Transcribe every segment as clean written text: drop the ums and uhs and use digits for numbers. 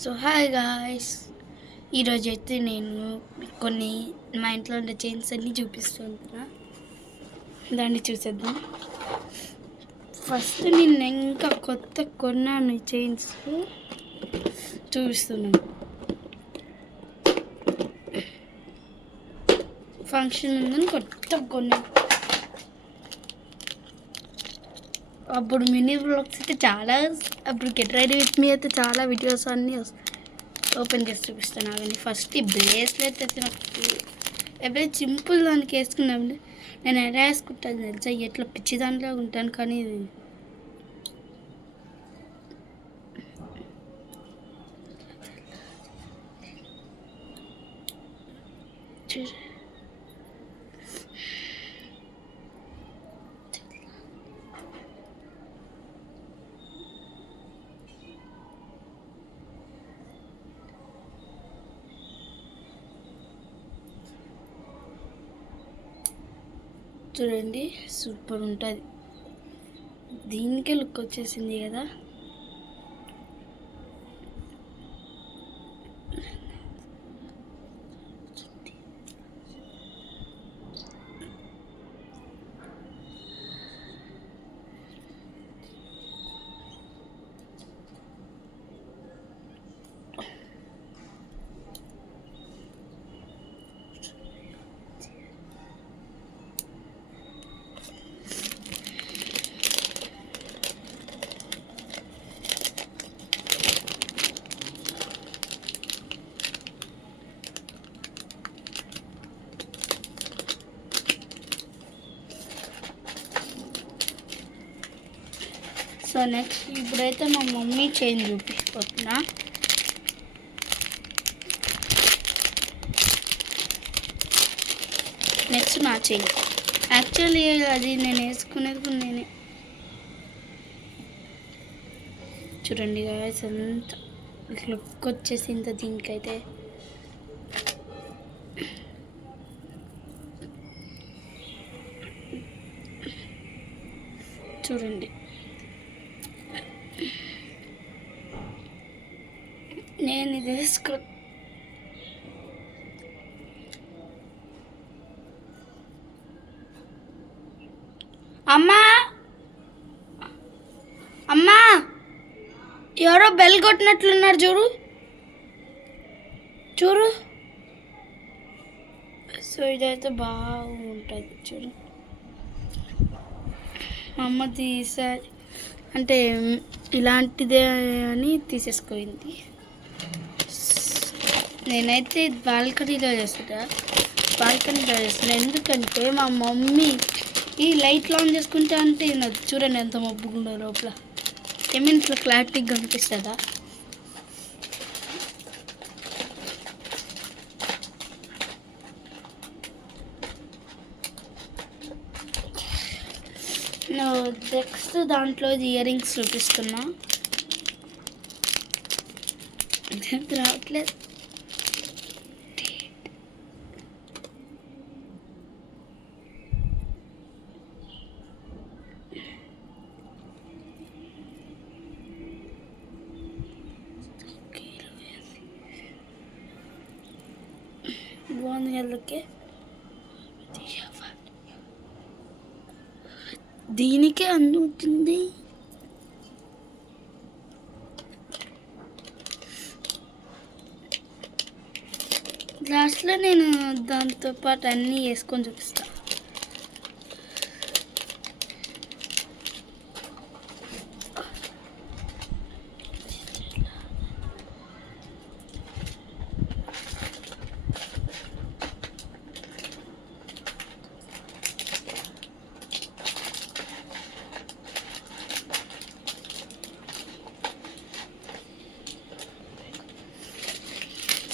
So hi guys, ఈరోజు అయితే నేను కొన్ని మా ఇంట్లో ఉండే చైన్స్ అన్నీ చూపిస్తున్నా. దాన్ని చూసేద్దాం. ఫస్ట్ నేను ఇంకా కొత్త కొన్నాను ఈ చైన్స్ చూపిస్తున్నాను. ఫంక్షన్ ఉందని కొత్త కొన్నాను. అప్పుడు మినీ బ్లాగ్స్ అయితే చాలా, అప్పుడు గెట్ రెడీ విత్ మీ అయితే చాలా వీడియోస్ అన్నీ ఓపెన్ చేసి చూపిస్తాను. అవన్నీ ఫస్ట్ ఈ బ్రేస్లెట్ అయితే నాకు ఎప్పుడైతే సింపుల్ దానికి వేసుకున్నాను. నేను ఎలా వేసుకుంటాను తెలుసా, ఎట్లా పిచ్చి దాంట్లో ఉంటాను. కానీ చూడండి, సూపర్ ఉంటుంది. దీనికే లుక్ వచ్చేసింది కదా. సో నెక్స్ట్ ఇప్పుడైతే మా మమ్మీ చైన్ చూపిస్తున్నా. నెక్స్ట్ నా చైన్. యాక్చువల్లీ అది నేను వేసుకునేది నేనే. చూడండి గాయస్, అంత లుక్ వచ్చేసి ఇంత దీనికైతే. చూడండి, నేను ఇది వేసుకో. అమ్మా అమ్మా, ఎవరో బెల్ కొట్టినట్లున్నారు. చూడు చూడు. సో ఇదైతే బాగుంటుంది. చూడు, మా అమ్మ తీసారి అంటే ఇలాంటిదే అని తీసేసుకోయింది. నేనైతే బాల్కనీలో చేస్తాను. ఎందుకంటే మా మమ్మీ ఈ లైట్లు ఆన్ చేసుకుంటే అంటే నాకు చూడండి ఎంత మబ్బుగుండో లోపల. ఏమైనా ఇట్లా క్లారిటీగా కనిపిస్తుందా? నెక్స్ట్ దాంట్లో ఇయర్ రింగ్స్ చూపిస్తున్నా. రావట్లేదు. బాగుంది వాళ్ళకి. దీనికే అందుతుంది. లాస్ట్లో నేను దాంతోపాటు అన్నీ వేసుకొని చూపిస్తాను.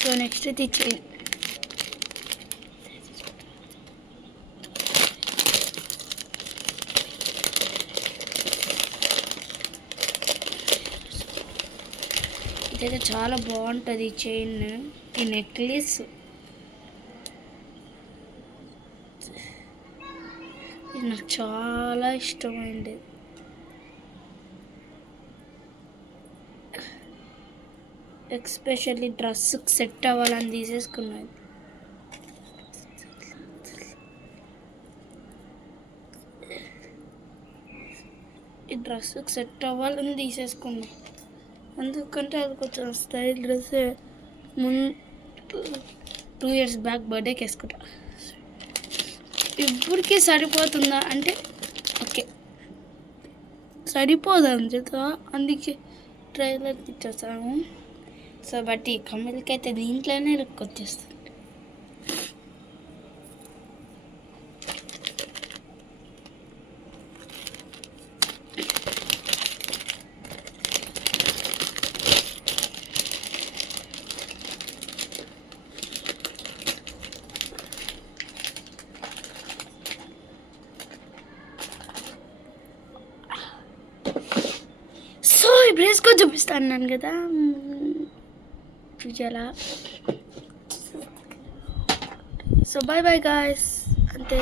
సో నెక్స్ట్ ఇది చైన్. ఇదైతే చాలా బాగుంటుంది ఈ చైన్, ఈ నెక్లెస్. ఇది నాకు చాలా ఇష్టమైంది. ఎక్స్పెషల్లీ డ్రెస్కి సెట్ అవ్వాలని తీసేసుకున్నాను. ఈ డ్రెస్కి సెట్ అవ్వాలని తీసేసుకున్నాను, ఎందుకంటే అది కొంచెం స్టైల్ డ్రెస్. ముందు 2 years బ్యాక్ బర్త్డేకి వేసుకుంటా. ఇప్పటికీ సరిపోతుందా అంటే ఓకే సరిపోదు అంతగా, అందుకే ట్రైలర్ ఇచ్చేసాము. సో బట్ ఈ కమ్మలకి అయితే దీంట్లోనే లుక్ వచ్చేస్తుంది. సో ఈ బ్రేస్కో చూపిస్తాను కదా, చూసారా. సో బాయ్ బాయ్ గాయస్, అంతే.